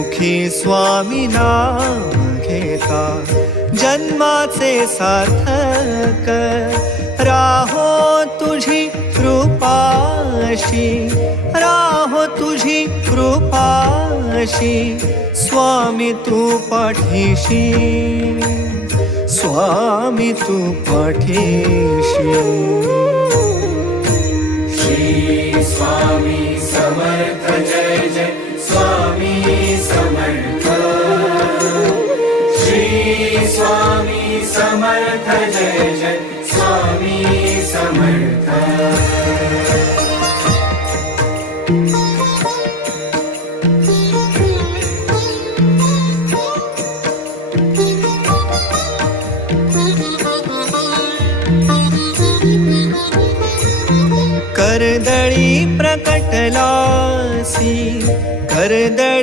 मुखी स्वामी नाम घेता जन्माचे सार्थक राहो तुझी कृपाशी, राहो तुझी कृपाशी स्वामी तू पाठीशी, स्वामी तू पाठीशी. श्री स्वामी समर्थ जय जय स्वामी समर्थ. श्री स्वामी समर्थ जय जय स्वामी समर्थ. कर्दळी प्रकटलासी, कर्दळी